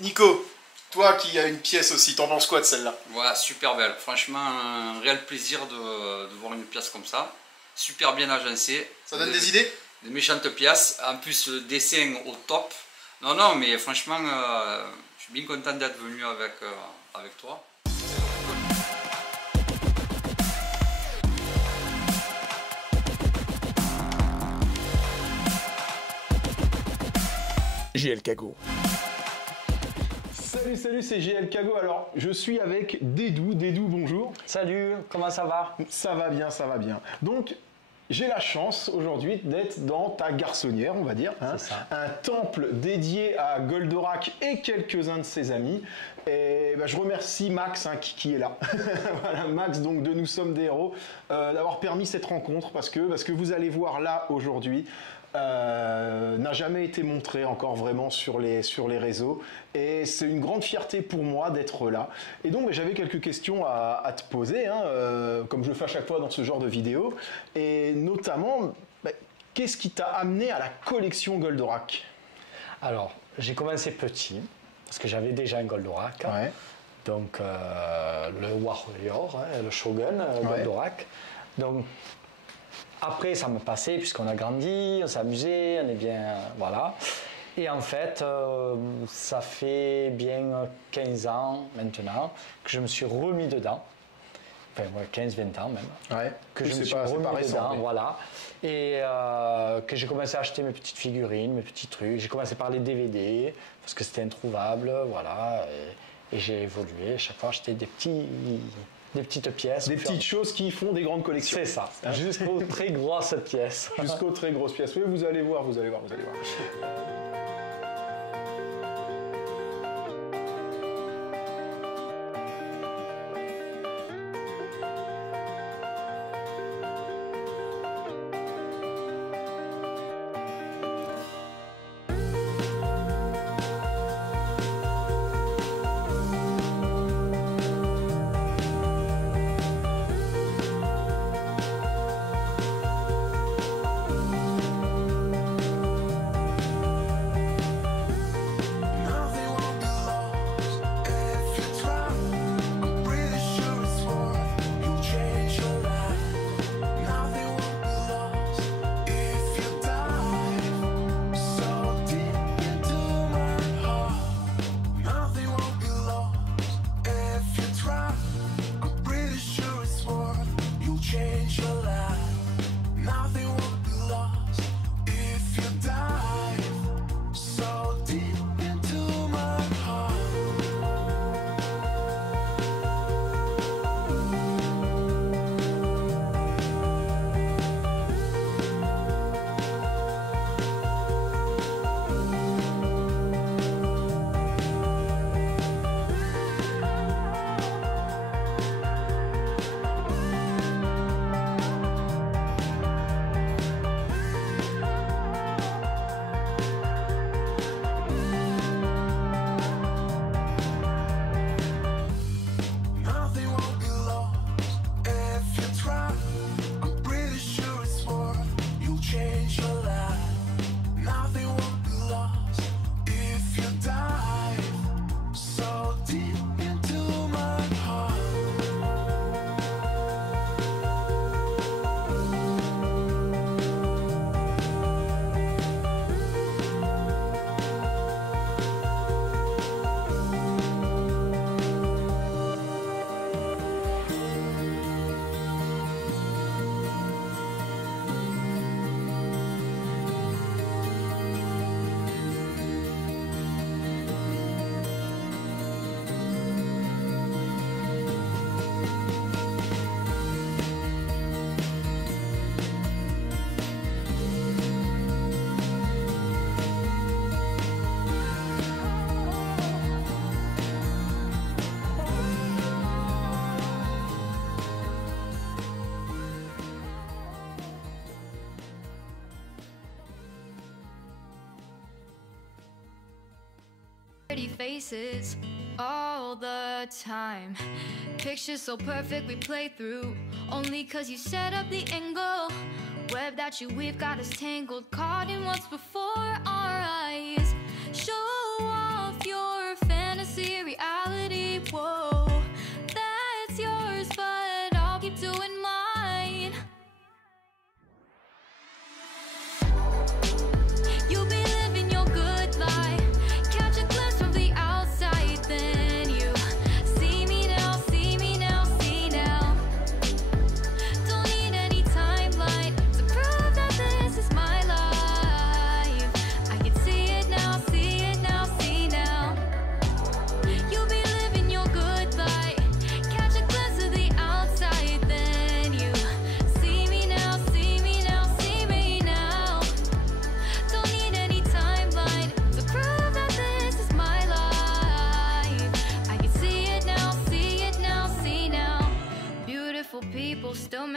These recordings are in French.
Nico, toi qui as une pièce aussi, t'en penses quoi de celle-là? Voilà, super belle. Franchement, un réel plaisir de voir une pièce comme ça. Super bien agencée. Ça donne des idées? Des méchantes pièces. En plus, le dessin au top. Non, non, mais franchement, je suis bien content d'être venu avec toi. JL Kago. Salut, c'est JL Kago. Alors, je suis avec Dédou. Dédou, bonjour. Salut, comment ça va? Ça va bien, ça va bien. Donc, j'ai la chance aujourd'hui d'être dans ta garçonnière, on va dire. Hein, c'est ça. Un temple dédié à Goldorak et quelques-uns de ses amis. Et ben, je remercie Max qui est là. Voilà, Max, donc de Nous sommes des héros, d'avoir permis cette rencontre parce que vous allez voir là aujourd'hui. N'a jamais été montré encore vraiment sur les réseaux et c'est une grande fierté pour moi d'être là et donc j'avais quelques questions à te poser hein, comme je le fais à chaque fois dans ce genre de vidéo et notamment qu'est-ce qui t'a amené à la collection Goldorak? Alors, j'ai commencé petit parce que j'avais déjà un Goldorak, Ouais. donc le Warrior, hein, le Shogun Goldorak. Donc après, ça me passait puisqu'on a grandi, on s'est amusé, on est bien, voilà. Et en fait, ça fait bien 15 ans maintenant que je me suis remis dedans. Enfin, 15-20 ans même. Ouais. Que je Oui, me c'est suis pas remis récent, dedans, mais- voilà. Et que j'ai commencé à acheter mes petites figurines, mes petits trucs. J'ai commencé par les DVD parce que c'était introuvable, voilà. Et j'ai évolué. Chaque fois, acheté des petites pièces. Des petites choses qui font des grandes collections. C'est ça, jusqu'aux très grosses pièces. Jusqu'aux très grosses pièces. Oui, vous allez voir. Pretty faces all the time. Pictures so perfect we play through. Only cause you set up the angle. Web that you weave got us tangled. Caught in what's before our eyes. Show off your face.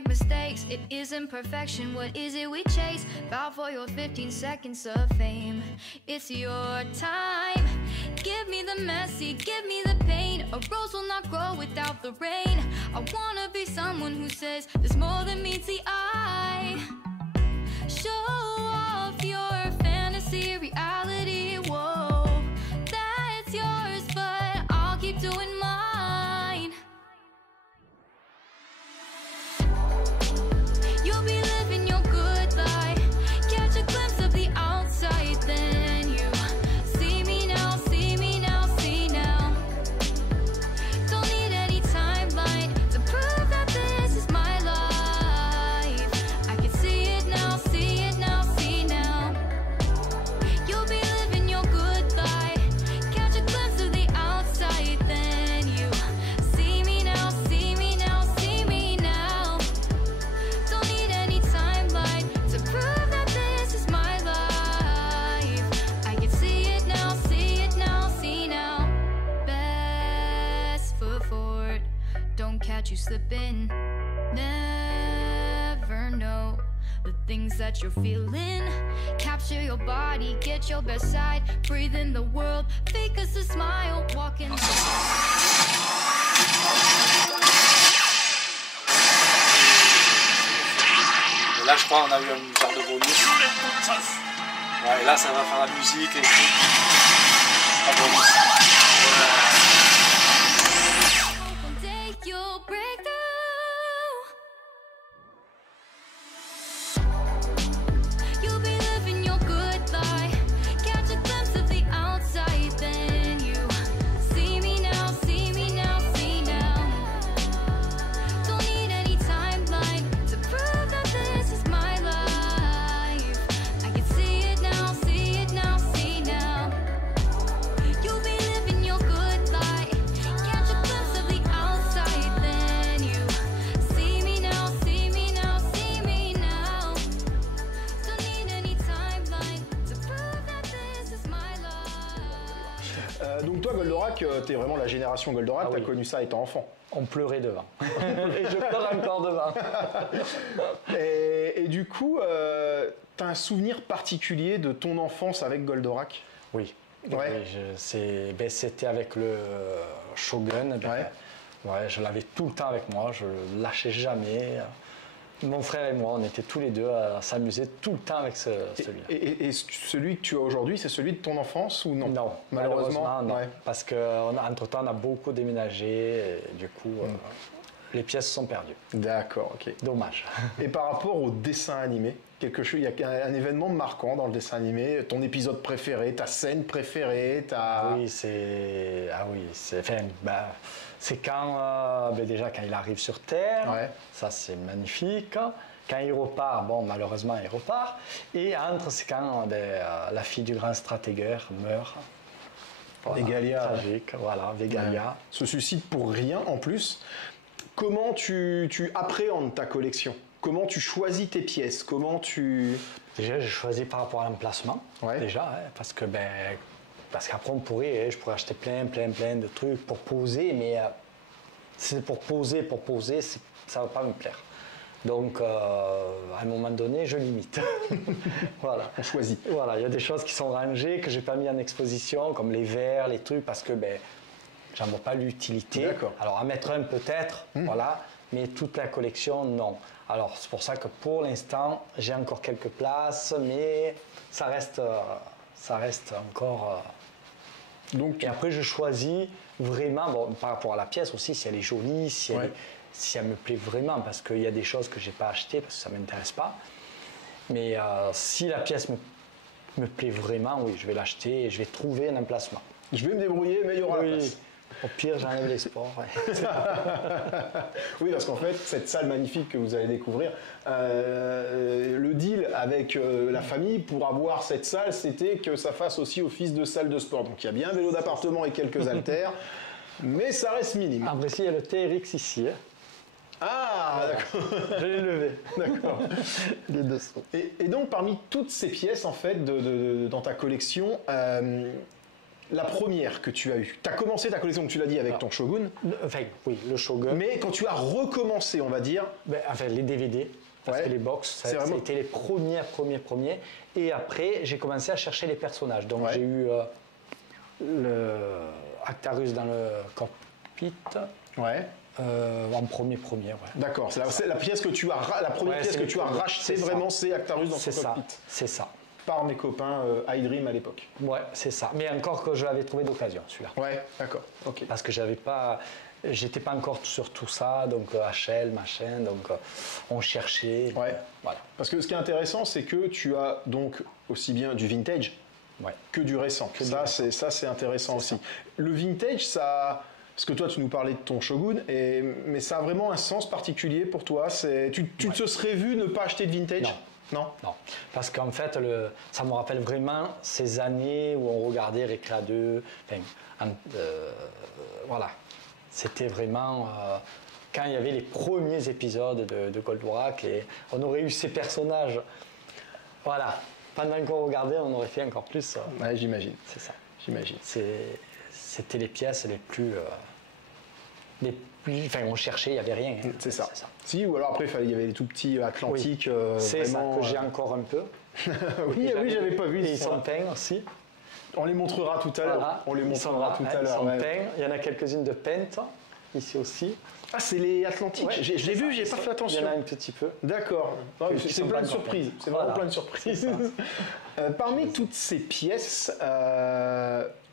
make mistakes. It isn't perfection, what is it we chase? Bow for your 15 seconds of fame. It's your time. Give me the messy, give me the pain. A rose will not grow without the rain. I wanna be someone who says there's more than meets the eye. Show off your fantasy, reality, whoa. That's yours, but I'll keep doing mine. You'll be living your good life. Catch a glimpse of the outside, then you see me now, see me now, see now. Don't need any timeline to prove that this is my life. I can see it now, see it now, see now. You'll be living your good life. Catch a glimpse of the outside, then you see me now, see me now, see me now. Don't need any timeline to prove that this is my life. I can see it now, see it now, see now. Best foot forward, don't catch you slipping. Never know the things that you're feeling. Capture your body, get your best side. Breathe in the world, fake us a smile. Walk in. Et là, je crois qu'on a eu une genre de bonus. Ouais, et là, ça va faire la musique et tout. Un bonus. One day you'll break through. You'll be living your good life. Catch a glimpse of the outside, then you see me now, see me now, see now. Don't need any timeline to prove that this is my life. I can see it now, see it now, see now. You'll be living your good life. Catch a glimpse of the outside, then you see me now, see me now, see me now. Don't need any timeline to prove that this is my life. Donc toi, Goldorak, t'es vraiment la génération Goldorak, Ah t'as oui. connu ça étant enfant. On pleurait devant. Et je pleure encore devant. Et du coup, t'as un souvenir particulier de ton enfance avec Goldorak? Oui. Ouais. Oui, c'était avec le Shogun. Ouais, je l'avais tout le temps avec moi, je le lâchais jamais. Mon frère et moi, on était tous les deux à s'amuser tout le temps avec celui-là. Et celui que tu as aujourd'hui, c'est celui de ton enfance ou non? Non, Malheureusement, non. ouais. Parce qu'entre-temps, on a beaucoup déménagé et du coup, les pièces sont perdues. D'accord, ok. Dommage. Et par rapport au dessin animé, quelque chose, il y a un événement marquant dans le dessin animé, ton épisode préféré, ta scène préférée, Oui, c'est quand déjà quand il arrive sur Terre, Ouais. ça c'est magnifique. Quand il repart, bon malheureusement il repart. Et entre, c'est quand la fille du grand stratégeur meurt. Voilà, Vegalia. Tragique, voilà, Vegalia. se suicide pour rien en plus. Comment tu appréhendes ta collection? Comment tu choisis tes pièces? Comment tu... Déjà, j'ai choisi par rapport à l'emplacement, Ouais. déjà, hein, parce qu'après je pourrais acheter plein de trucs pour poser, mais c'est pour poser, ça va pas me plaire. Donc, à un moment donné, je limite. Voilà. On choisit. Voilà, il y a des choses qui sont rangées, que j'ai pas mis en exposition, comme les verres, les trucs, parce que j'en vois pas l'utilité. D'accord. Alors, à mettre un peut-être, voilà, mais toute la collection, non. Alors, c'est pour ça que pour l'instant, j'ai encore quelques places, mais ça reste encore... Donc, Et après, je choisis vraiment, bon, par rapport à la pièce aussi, si elle est jolie, si elle me plaît vraiment, parce qu'il y a des choses que je n'ai pas achetées, parce que ça ne m'intéresse pas. Mais si la pièce me plaît vraiment, oui, je vais l'acheter et je vais trouver un emplacement. je vais me débrouiller, mais il y aura la Oui. place. Au pire, j'enlève les sports. Ouais. Oui, parce qu'en fait, cette salle magnifique que vous allez découvrir, le deal avec la famille pour avoir cette salle, c'était que ça fasse aussi office de salle de sport. Donc il y a bien un vélo d'appartement et quelques haltères, mais ça reste minime. Après, il y a le TRX ici. Hein. Ah, d'accord. Je l'ai levé. D'accord. Les dessous. Et donc, parmi toutes ces pièces, en fait, dans ta collection, la première que tu as eue. Tu as commencé ta collection, tu l'as dit, avec ton Shogun. Enfin, oui, le Shogun. Mais quand tu as recommencé, on va dire... Enfin, les DVD, parce que les box, ça a été les premiers. Et après, j'ai commencé à chercher les personnages. Donc, j'ai eu le Actarus dans le cockpit. Ouais. En premier. Ouais. D'accord, c'est la pièce que tu as, la première pièce que tu as rachetée vraiment, c'est Actarus dans son cockpit. C'est ça. Par mes copains iDream à l'époque. Ouais, c'est ça. Mais encore que je l'avais trouvé d'occasion, celui-là. Ouais, d'accord. Ok. Parce que j'étais pas encore sur tout ça, donc HL, machin, donc on cherchait. Ouais. Voilà. Parce que ce qui est intéressant, c'est que tu as donc aussi bien du vintage que du récent. Ça, c'est intéressant aussi. Le vintage, ça. Parce que toi, tu nous parlais de ton Shogun, mais ça a vraiment un sens particulier pour toi. Tu te serais vu ne pas acheter de vintage ? Non. Non, parce qu'en fait, ça me rappelle vraiment ces années où on regardait Récréa 2. Voilà, c'était vraiment quand il y avait les premiers épisodes de Goldorak et on aurait eu ces personnages. Voilà, pendant qu'on regardait, on aurait fait encore plus. Ouais, j'imagine. C'est ça. J'imagine. C'était les pièces les plus. Enfin, on cherchait, il n'y avait rien. Hein. C'est ça. Si, ou alors après, il y avait les tout petits Atlantiques. Oui. C'est vraiment, ça que j'ai encore un peu. oui, j'avais pas vu. Et ils sont peints aussi. On les montrera tout à l'heure. Voilà. On les montrera tout à l'heure. Ils sont peints. Il y en a quelques-unes de peintes, ici aussi. Ah, c'est les Atlantiques. Ouais, je l'ai vu, j'ai pas fait attention. Il y en a un petit peu. D'accord. C'est plein de surprises. C'est vraiment plein de surprises. Parmi toutes ces pièces,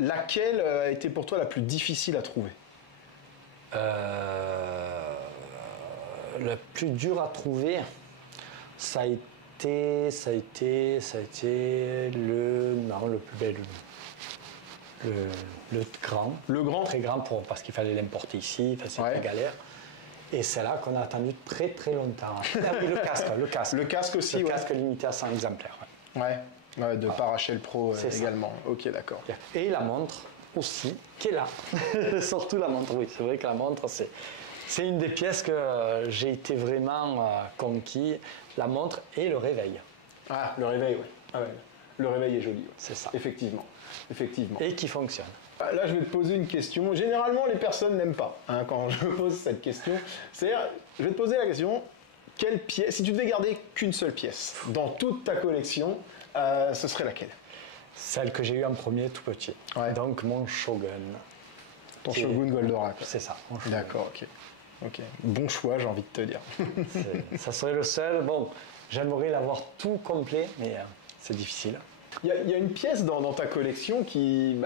laquelle a été pour toi la plus difficile à trouver ? Le plus dur à trouver, ça a été le plus bel, le grand, très grand parce qu'il fallait l'importer ici, c'était galère. Et c'est là qu'on a attendu très très longtemps. Ah oui, le casque aussi. Le casque limité à 100 exemplaires. Ouais, de Parachel Pro également. Ça. Ok, d'accord. Et la montre aussi, qui est là. Surtout la montre, oui. C'est vrai que la montre, c'est une des pièces que j'ai été vraiment conquis. La montre et le réveil. Ah, le réveil, oui. Ah ouais. Le réveil est joli. C'est ça. Effectivement. Et qui fonctionne. Là, je vais te poser une question. Généralement, les personnes n'aiment pas quand je pose cette question. C'est-à-dire, je vais te poser la question, quelle pièce, si tu devais garder qu'une seule pièce dans toute ta collection, ce serait laquelle ? Celle que j'ai eue en premier tout petit. Ouais. Donc mon Shogun. Ton Shogun Goldorak. C'est ça. D'accord, ok. Bon choix, j'ai envie de te dire. Ça serait le seul. Bon, j'aimerais l'avoir tout complet, mais c'est difficile. Il y a une pièce dans ta collection qui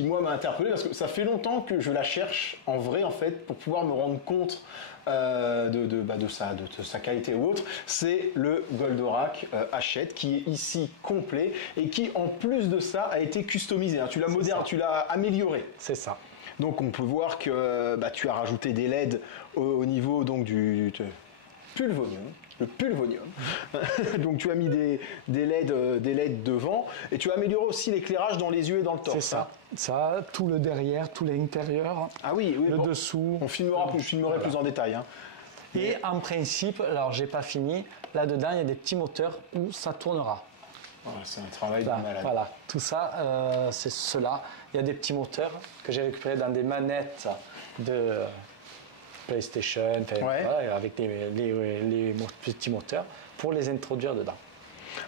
moi m'a interpellé parce que ça fait longtemps que je la cherche en vrai en fait pour pouvoir me rendre compte de sa qualité ou autre. C'est le Goldorak Hachette qui est ici complet et qui en plus de ça a été customisé. Hein. Tu l'as amélioré. C'est ça. Donc on peut voir que tu as rajouté des LED au niveau donc du Pulvonium. Le Pulvonium. Donc tu as mis des LED devant et tu as amélioré aussi l'éclairage dans les yeux et dans le torse. C'est ça. Ça, tout le derrière, tout l'intérieur. Ah oui, le dessous. Je filmerai plus en détail. Hein. Et en principe, alors j'ai pas fini, là-dedans il y a des petits moteurs où ça tournera. C'est un travail de malade. Voilà, tout ça, c'est cela. Il y a des petits moteurs que j'ai récupérés dans des manettes de PlayStation, voilà, avec les petits moteurs pour les introduire dedans.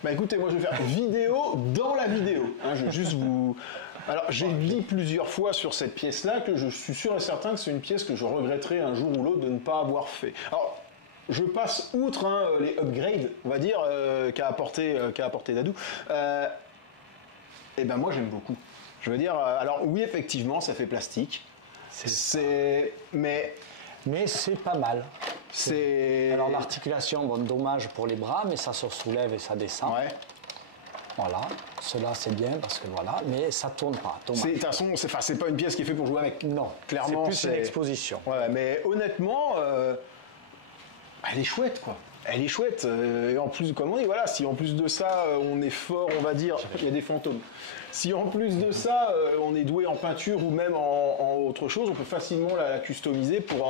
Écoutez, moi je vais faire vidéo dans la vidéo. Hein, je vais juste vous... Alors j'ai dit plusieurs fois sur cette pièce-là que je suis sûr et certain que c'est une pièce que je regretterai un jour ou l'autre de ne pas avoir fait. Alors, je passe outre les upgrades, on va dire, qu'a apporté Dadou. Et moi j'aime beaucoup. Je veux dire, alors oui effectivement ça fait plastique. Mais c'est pas mal. Alors l'articulation, dommage pour les bras, mais ça se soulève et ça descend. Ouais. Voilà, cela c'est bien parce que voilà, mais ça tourne pas. De toute façon, c'est pas une pièce qui est faite pour jouer avec. Non, clairement. C'est plus une exposition. Ouais, mais honnêtement, elle est chouette quoi. elle est chouette. Et en plus, comme on dit, voilà, si en plus de ça, on est fort, on va dire, il y a des fantômes. Si en plus de ça, on est doué en peinture ou même en autre chose, on peut facilement la customiser pour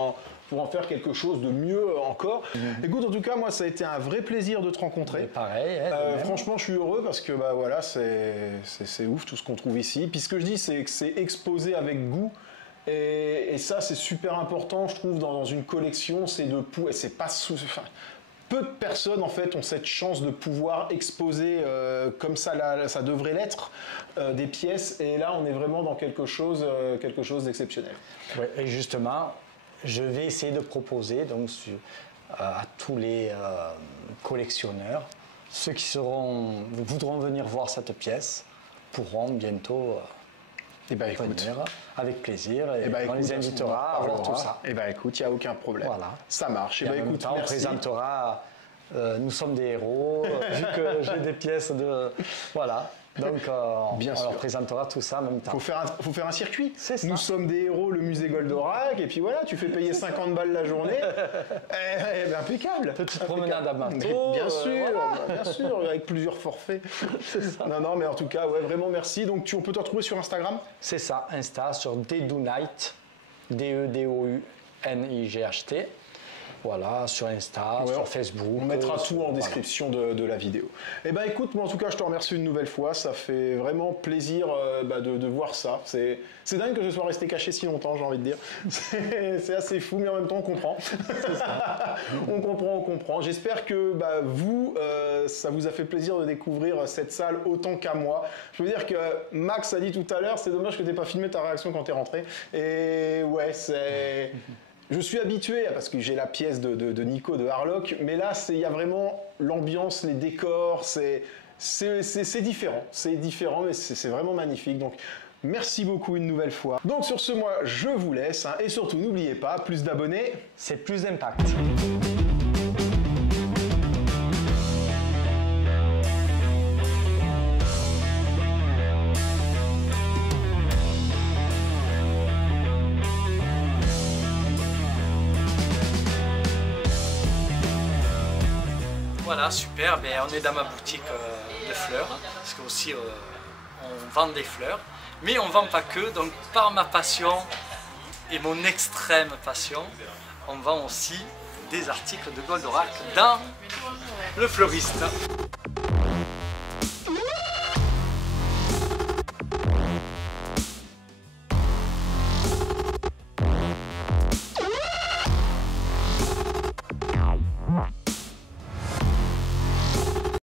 en faire quelque chose de mieux encore. Écoute, en tout cas, moi, ça a été un vrai plaisir de te rencontrer. Et pareil. Franchement, je suis heureux parce que bah, voilà, c'est ouf tout ce qu'on trouve ici. Puis ce que je dis, c'est que c'est exposé avec goût. Et ça, c'est super important, je trouve, dans une collection. C'est pas peu de personnes en fait ont cette chance de pouvoir exposer comme ça devrait l'être des pièces, et là on est vraiment dans quelque chose d'exceptionnel. Ouais, et justement, je vais essayer de proposer donc à tous les collectionneurs, ceux qui voudront venir voir cette pièce pourront bientôt venir avec plaisir, et on les invitera à voir tout ça. Et bah écoute, il n'y a aucun problème. Voilà. Ça marche. Et en même temps, on présentera Nous sommes des héros, vu que j'ai des pièces de... Voilà. Donc, Bien on sûr. leur présentera tout ça en même temps. Faut faire un circuit. C'est ça. Nous sommes des héros, le musée Goldorak, et puis voilà, tu fais payer 50 balles la journée. Impeccable. Petite promenade à bateau. Bien sûr, voilà. bien sûr, avec plusieurs forfaits. Non, mais en tout cas, ouais, vraiment merci. Donc, on peut te retrouver sur Instagram? C'est ça, Insta sur Dedounight, DEDOUNIGHT. Voilà, sur Insta, Ouais, sur Facebook. On mettra tout en description de la vidéo. Eh ben écoute, moi en tout cas, je te remercie une nouvelle fois. Ça fait vraiment plaisir de voir ça. C'est dingue que je sois resté caché si longtemps, j'ai envie de dire. C'est assez fou, mais en même temps, on comprend. On comprend. J'espère que vous, ça vous a fait plaisir de découvrir cette salle autant qu'à moi. Je veux dire que Max a dit tout à l'heure, c'est dommage que tu n'aies pas filmé ta réaction quand tu es rentré. Et ouais, c'est... Je suis habitué, parce que j'ai la pièce de Nico de Harlock, mais là, il y a vraiment l'ambiance, les décors, c'est différent. C'est différent, mais c'est vraiment magnifique. Donc, merci beaucoup une nouvelle fois. Donc, sur ce, moi, je vous laisse. Et surtout, n'oubliez pas, plus d'abonnés, c'est plus d'impact. Voilà, super, on est dans ma boutique de fleurs, parce que aussi on vend des fleurs, mais on ne vend pas que, donc par ma passion et mon extrême passion, on vend aussi des articles de Goldorak dans le fleuriste.